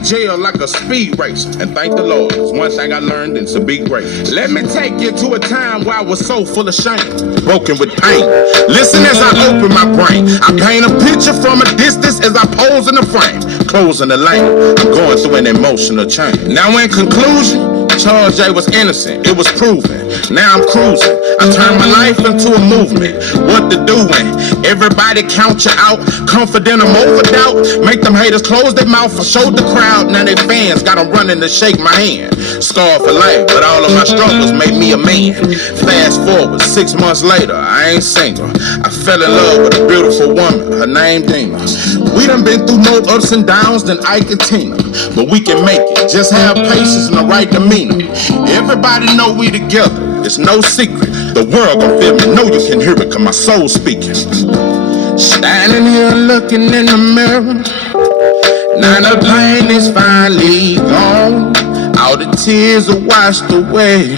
jail like a speed racer, and thank the Lord, it's one thing I learned, and it's a big grace. Let me take you to a time where I was so full of shame, broken with pain. Listen as I open my brain. I paint a picture from a distance as I pose in the frame, closing the lane. I'm going through an emotional change. Now in conclusion, Charles J was innocent, it was proven. Now I'm cruising, I turn my life into a movement. What to do when everybody count you out? Confident I'm over doubt. Make them haters close their mouth and show the crowd. Now they fans got them running to shake my hand. Scarred for life, but all of my struggles made me a man. Fast forward, 6 months later, I ain't single. I fell in love with a beautiful woman, her name Dina. We done been through more ups and downs than Ike and Tina, but we can make it, just have patience and the right demeanor. Everybody know we together, it's no secret. The world gon' feel me, know you can hear it, cause my soul's speaking. Standing here looking in the mirror, now the pain is finally gone. All the tears are washed away.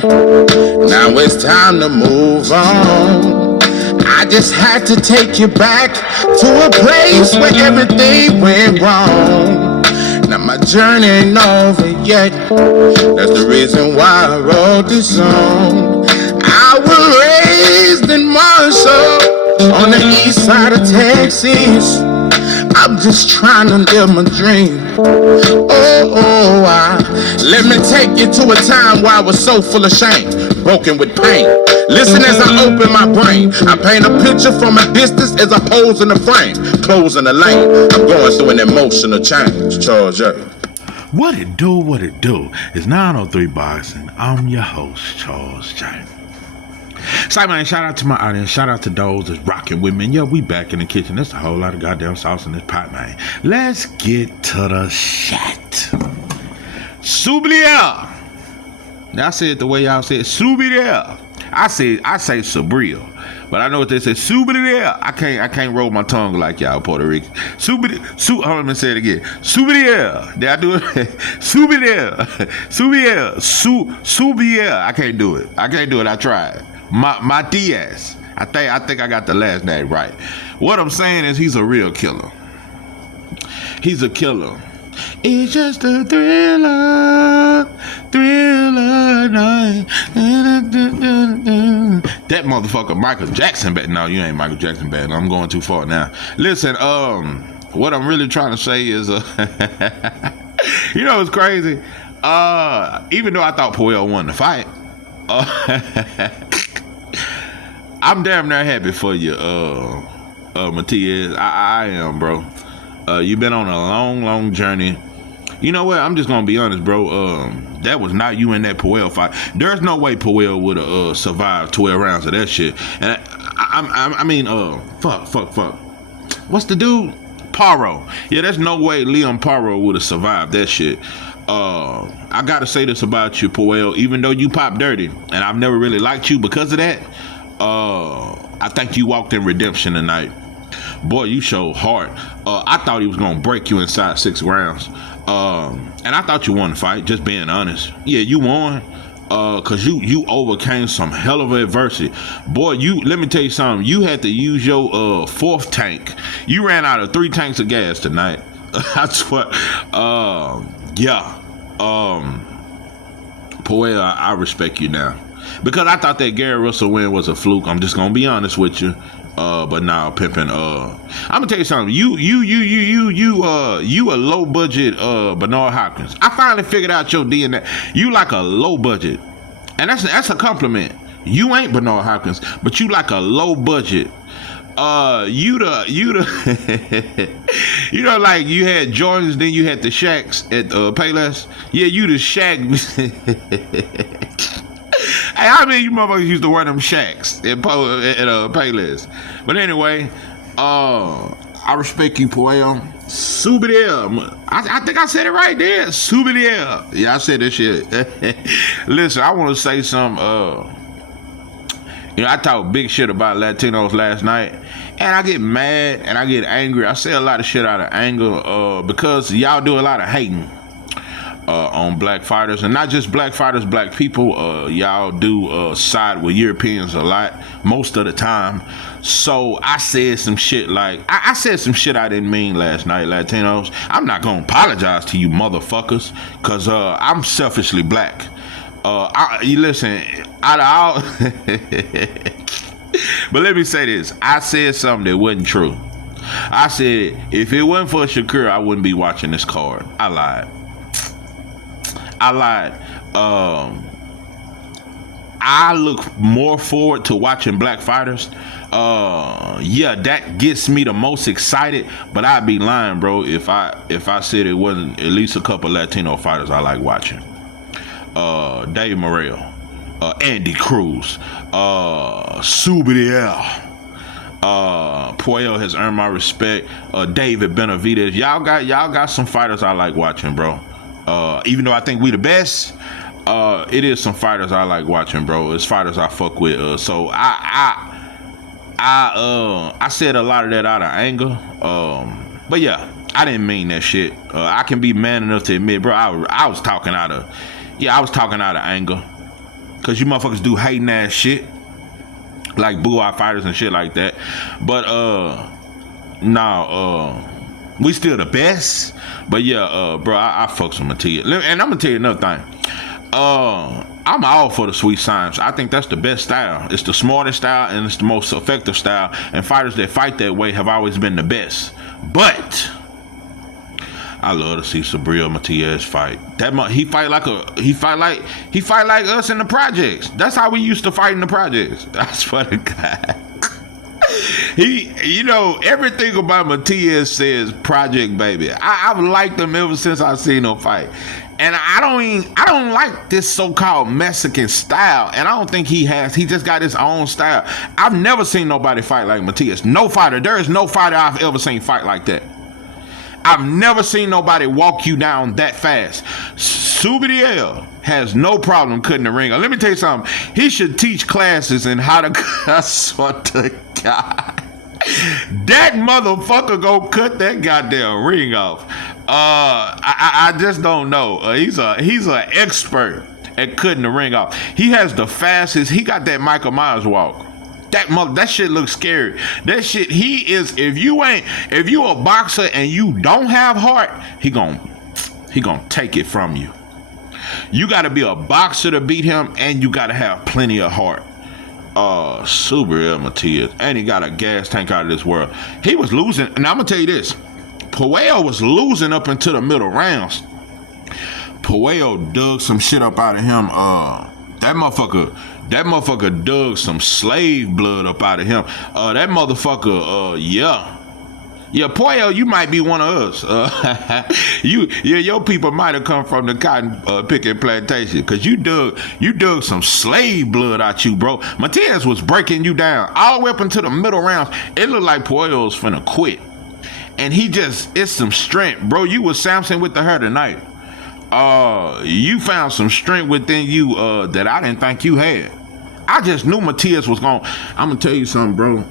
Now it's time to move on. I just had to take you back to a place where everything went wrong. Now my journey ain't over yet. That's the reason why I wrote this song. I was raised in Marshall on the east side of Texas. I'm just trying to live my dream. Let me take you to a time where I was so full of shame, broken with pain. Listen as I open my brain. I paint a picture from a distance as I pose in the frame, closing the lane. I'm going through an emotional change. Charles J. What it do, what it do. It's 903 Boxing. I'm your host, Charles J. So, man, shout out to my audience. Shout out to those that's rocking with me. And, yo, we back in the kitchen. There's a whole lot of goddamn sauce in this pot, man. Let's get to the shit. SUBRIEL. Now, I say it the way y'all say it. SUBRIEL. I say SUBRIEL. But I know what they say. SUBRIEL. I can't roll my tongue like y'all Puerto Rican. Hold on, let me say it again. SUBRIEL. Did I do it? SUBRIEL. SUBRIEL. I can't do it. I tried. MATIAS. I think I got the last name right. What I'm saying is he's a real killer. He's a killer. It's just a thriller night. That motherfucker Michael Jackson bad. No, you ain't Michael Jackson bad. I'm going too far now. Listen, what I'm really trying to say is, you know, it's crazy. Even though I thought KlLL won the fight, I'm damn near happy for you, Matias. I am, bro. You've been on a long journey. You know what? I'm just gonna be honest, bro. That was not you in that KlLL fight. There's no way KlLL would have survived 12 rounds of that shit. And I mean, fuck. What's the dude? Paro. Yeah, there's no way Leon Paro would have survived that shit. I gotta say this about you, KlLL. Even though you pop dirty, and I've never really liked you because of that, I think you walked in redemption tonight. Boy, you showed heart. I thought he was gonna break you inside 6 rounds. And I thought you won the fight, just being honest. Yeah, you won. Cause you overcame some hell of adversity. Boy, let me tell you something. You had to use your 4th tank. You ran out of 3 tanks of gas tonight. That's what KlLL, I respect you now. Because I thought that Gary Russell win was a fluke. I'm just gonna be honest with you. But now pimping. I'm gonna tell you something. You a low budget Bernard Hopkins. I finally figured out your DNA. You like a low budget, and that's a compliment. You ain't Bernard Hopkins, but you like a low budget. You know, like you had Jordans, then you had the Shaqs at Payless. Yeah, you the Shaq. Hey, I mean, you motherfuckers used to wear them Shaqs at Payless. But anyway, I respect you, KlLL. SUBRIEL. I think I said it right there. SUBRIEL. Yeah, I said that shit. Listen, I want to say some. I talked big shit about Latinos last night, and I get mad and I get angry. I say a lot of shit out of anger because y'all do a lot of hating. on black fighters, and not just black fighters, black people. Y'all do side with Europeans a lot, most of the time. So I said some shit like, I said some shit I didn't mean last night, Latinos. I'm not gonna apologize to you motherfuckers, cause I'm selfishly black. You listen, out of all but let me say this. I said something that wasn't true. I said, if it wasn't for Shakur, I wouldn't be watching this card. I lied. I look more forward to watching black fighters. Yeah, that gets me the most excited, but I'd be lying, bro, if I said it wasn't at least a couple Latino fighters I like watching. Dave Morrell, Andy Cruz, SUBRIEL. Puello has earned my respect. David Benavidez. Y'all got some fighters I like watching, bro. Even though I think we the best, it is some fighters I like watching, bro. It's fighters I fuck with. So I said a lot of that out of anger. But yeah, I didn't mean that shit. I can be man enough to admit, bro, I was talking out of anger. Cause you motherfuckers do hating ass shit. Like boo-out fighters and shit like that. But we still the best. But yeah, bro, I fucks with Matias. And I'm gonna tell you another thing. I'm all for the sweet science. I think that's the best style. It's the smartest style and it's the most effective style. And fighters that fight that way have always been the best. But I love to see SUBRIEL Matias fight. He fight like us in the projects. That's how we used to fight in the projects. I swear to God. Everything about Matias says project baby. I've liked him ever since I seen him fight. And I don't like this so-called Mexican style. And I don't think he just got his own style. I've never seen nobody fight like Matias. No fighter. There is no fighter I've ever seen fight like that. I've never seen nobody walk you down that fast. SUBRIEL has no problem cutting the ring. Let me tell you something. He should teach classes in how to cuss on the guy. That motherfucker go cut that goddamn ring off. I just don't know. He's an expert at cutting the ring off. He has the fastest. He got that Michael Myers walk. That shit looks scary. That shit, if you a boxer and you don't have heart, he gonna take it from you. You gotta be a boxer to beat him, and you gotta have plenty of heart. SUBRIEL Matias, and he got a gas tank out of this world. He was losing, and I'm gonna tell you this. Puello was losing up into the middle rounds. Puello dug some shit up out of him. That motherfucker dug some slave blood up out of him. That motherfucker, yeah, Puello, you might be one of us. Your people might have come from the cotton picking plantation, because you dug some slave blood out you, bro. Matias was breaking you down all the way up into the middle rounds. It looked like Puello was finna quit, and it's some strength, bro. You was Samson with the hair tonight. You found some strength within you that I didn't think you had. I just knew Matias was I'm gonna tell you something, bro.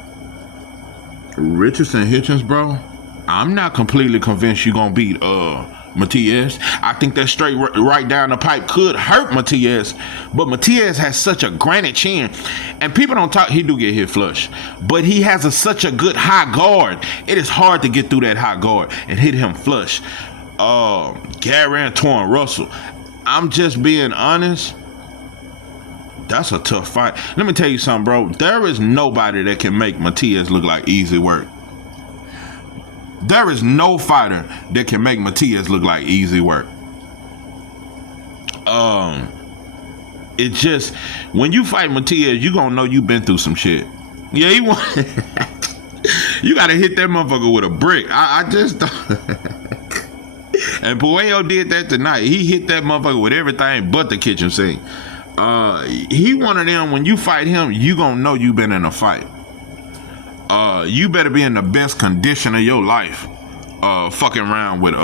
Richardson Hitchens, bro, I'm not completely convinced you're gonna beat Matias. I think that straight right down the pipe could hurt Matias, but Matias has such a granite chin, and people don't talk. He do get hit flush, but he has such a good high guard. It is hard to get through that high guard and hit him flush. Gary Antoine Russell, I'm just being honest, that's a tough fight. Let me tell you something, bro. There is nobody that can make Matias look like easy work. There is no fighter that can make Matias look like easy work. It just, when you fight Matias, you gonna know you been through some shit. Yeah, you gotta hit that motherfucker with a brick. I just and Puello did that tonight. He hit that motherfucker with everything but the kitchen sink. He one of them, when you fight him, you gonna know you been in a fight. You better be in the best condition of your life, fucking around with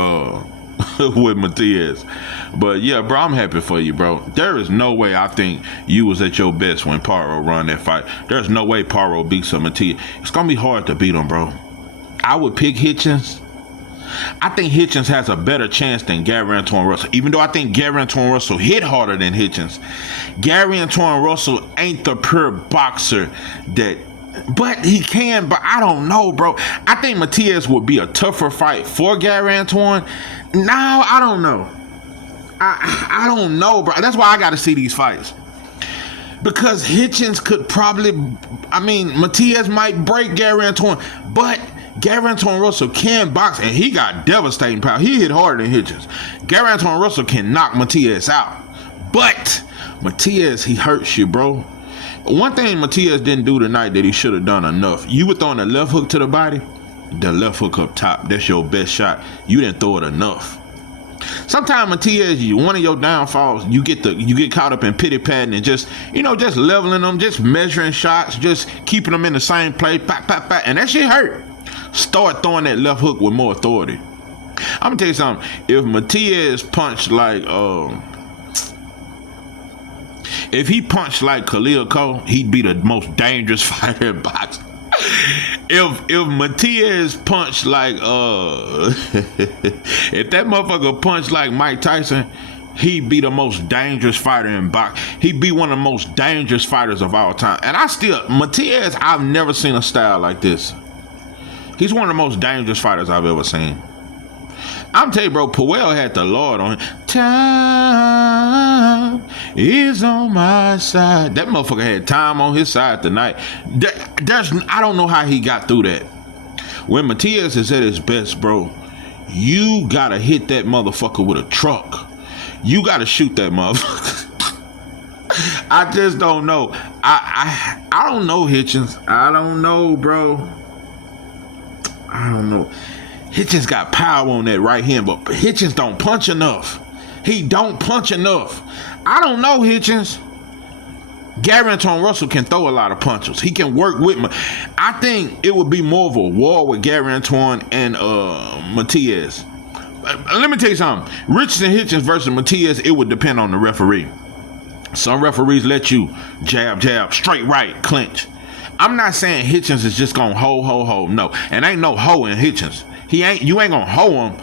with Matias. But yeah, bro, I'm happy for you, bro. There is no way I think you was at your best when Paro run that fight. There's no way Paro beats Matias. It's gonna be hard to beat him, bro. I would pick Hitchens. I think Hitchens has a better chance than Gary Antoine Russell. Even though I think Gary Antoine Russell hit harder than Hitchens, Gary Antoine Russell ain't the pure boxer that. But he can, but I don't know, bro. I think Matias would be a tougher fight for Gary Antoine. No, I don't know. I don't know, bro. That's why I got to see these fights. Because Hitchens could probably, Matias might break Gary Antoine, but Gary Antoine Russell can box, and he got devastating power. He hit harder than Hitchens. Gary Antoine Russell can knock Matias out, but Matias, he hurts you, bro. One thing Matias didn't do tonight that he should have done enough. You were throwing the left hook to the body, the left hook up top. That's your best shot. You didn't throw it enough. Sometimes Matias, one of your downfalls, you get caught up in pity patting and just leveling them, just measuring shots, just keeping them in the same place, pat, pat, pat, and that shit hurt. Start throwing that left hook with more authority. I'm gonna tell you something. If Matias punched like if he punched like KlLL, he'd be the most dangerous fighter in boxing. If Matias punched like if that motherfucker punched like Mike Tyson, he'd be the most dangerous fighter in boxing. He'd be one of the most dangerous fighters of all time. And Matias, I've never seen a style like this. He's one of the most dangerous fighters I've ever seen. I'm telling you, bro, Powell had the Lord on him. Time is on my side. That motherfucker had time on his side tonight. I don't know how he got through that. When Matias is at his best, bro, you gotta hit that motherfucker with a truck. You gotta shoot that motherfucker. I just don't know. I don't know, Hitchens. I don't know, bro. I don't know. Hitchens got power on that right hand, but Hitchens don't punch enough. He don't punch enough. I don't know, Hitchens. Gary Antoine Russell can throw a lot of punches. He can work with me. I think it would be more of a war with Gary Antoine and Matias. Let me tell you something. Richardson Hitchens versus Matias, it would depend on the referee. Some referees let you jab, jab, straight right, clinch. I'm not saying Hitchens is just gonna ho. No, and ain't no ho in Hitchens. You ain't gonna hoe him,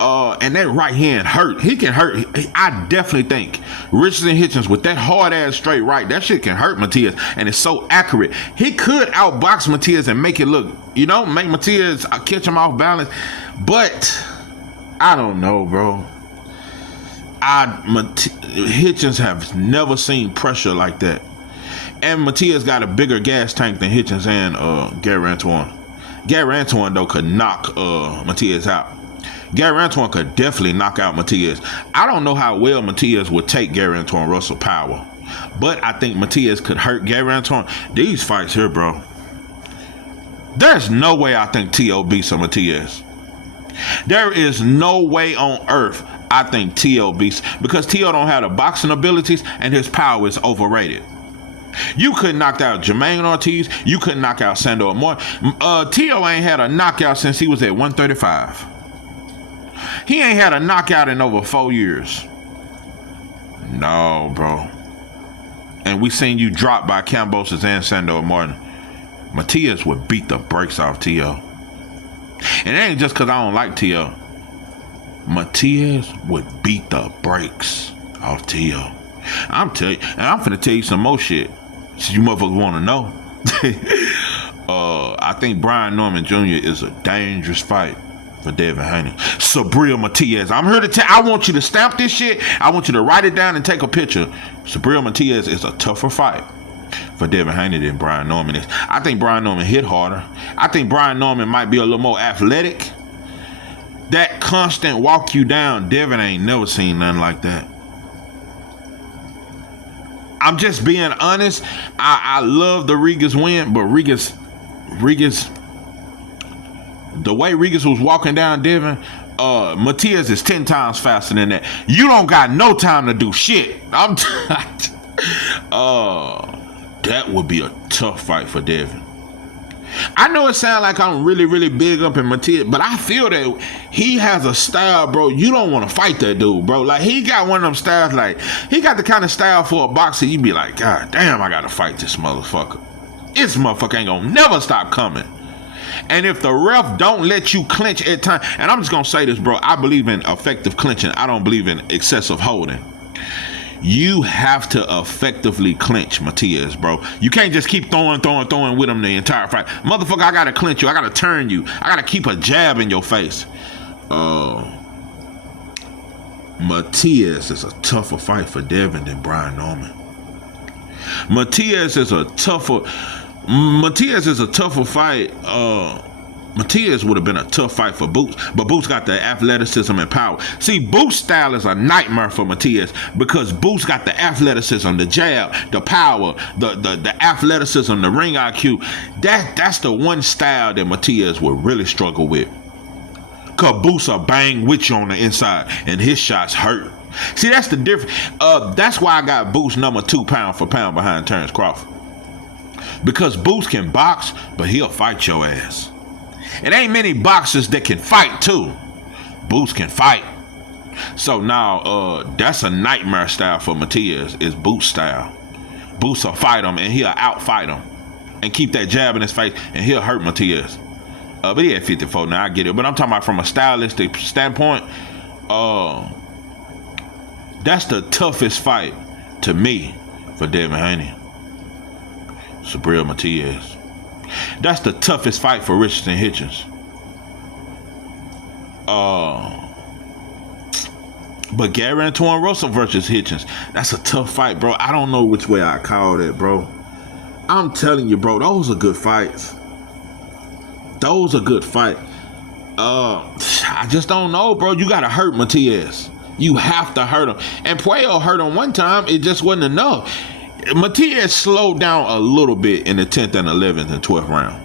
and that right hand hurt. He can hurt. I definitely think Richardson Hitchens with that hard ass straight right, that shit can hurt Matias, and it's so accurate. He could outbox Matias and make it look, make Matias catch him off balance, but I don't know, bro. Hitchens have never seen pressure like that, and Matias got a bigger gas tank than Hitchens and Gary Antoine. Gary Antoine, though, could knock Matias out. Gary Antoine could definitely knock out Matias. I don't know how well Matias would take Gary Antoine Russell power, but I think Matias could hurt Gary Antoine. These fights here, bro, there's no way I think T.O. beats a Matias. There is no way on earth I think T.O. beats, because T.O. don't have the boxing abilities and his power is overrated. You couldn't knock out Jermaine Ortiz. You couldn't knock out Sandor Moore. T.O. ain't had a knockout since he was at 135. He ain't had a knockout in over 4 years. No, bro. And we seen you drop by Cambosis and Sandor Martin. Matias would beat the brakes off T.O. And it ain't just because I don't like T.O. Matias would beat the brakes off T.O. I'm telling you, and I'm finna tell you some more shit. So you motherfuckers want to know. I think Brian Norman Jr. is a dangerous fight for Devin Haney. SUBRIEL Matias. I'm here to tell. I want you to stamp this shit. I want you to write it down and take a picture. SUBRIEL Matias is a tougher fight for Devin Haney than Brian Norman is. I think Brian Norman hit harder. I think Brian Norman might be a little more athletic. That constant walk you down, Devin ain't never seen nothing like that. I'm just being honest. I love the Rigas win, but Rigas, the way Rigas was walking down Devin, Matias is 10 times faster than that. You don't got no time to do shit. That would be a tough fight for Devin. I know it sounds like I'm really, really big up in Matias, but I feel that he has a style, bro. You don't want to fight that dude, bro. Like, he got one of them styles, like, he got the kind of style for a boxer, you be like, God damn, I got to fight this motherfucker. This motherfucker ain't going to never stop coming. And if the ref don't let you clinch at time, and I'm just gonna say this, bro, I believe in effective clinching. I don't believe in excessive holding. You have to effectively clinch, Matias, bro. You can't just keep throwing with him the entire fight. Motherfucker, I gotta clinch you. I gotta turn you. I gotta keep a jab in your face. Matias is a tougher fight for Devin than Brian Norman. Matias is a tougher fight. Matias would have been a tough fight for Boots, but Boots got the athleticism and power. See, Boots' style is a nightmare for Matias because Boots got the athleticism, the jab, the power, the athleticism, the ring IQ. That's the one style that Matias would really struggle with. Cause Boots will bang with you on the inside, and his shots hurt. See, that's the difference. That's why I got Boots number 2 pound for pound behind Terrence Crawford. Because Boots can box, but he'll fight your ass. It ain't many boxers that can fight too. Boots can fight. So now that's a nightmare style for Matias, is Boots style. Boots will fight him and he'll outfight him and keep that jab in his face and he'll hurt Matias. But he had 54 now, I get it. But I'm talking about from a stylistic standpoint, that's the toughest fight to me for Devin Haney. SUBRIEL Matias. That's the toughest fight for Richardson Hitchens. But Gary Antoine Russell versus Hitchens, that's a tough fight, bro. I don't know which way I called it, bro. I'm telling you, bro, those are good fights. Those are good fights. I just don't know, bro. You gotta hurt Matias. You have to hurt him. And Puello hurt him one time. It just wasn't enough. Matias slowed down a little bit in the 10th and 11th and 12th round.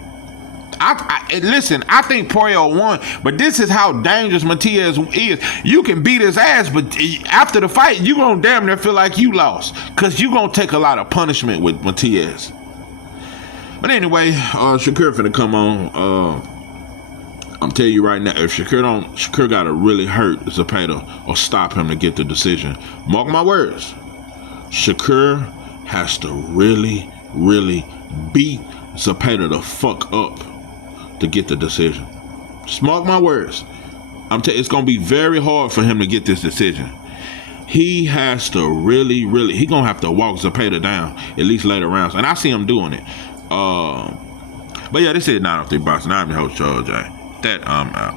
Listen, I think Puello won, but this is how dangerous Matias is. You can beat his ass, but after the fight, you gonna damn near feel like you lost, because you gonna take a lot of punishment with Matias. But anyway, Shakur finna come on. I'm telling you right now, if Shakur gotta really hurt Zepeda or stop him to get the decision. Mark my words. Shakur has to really, really beat Zepeda the fuck up to get the decision. Just mark my words. It's gonna be very hard for him to get this decision. He has to really, he gonna have to walk Zepeda down at least later rounds, and I see him doing it. But yeah, this is 903 Boxing. I'm your host, Charles J. That I'm out.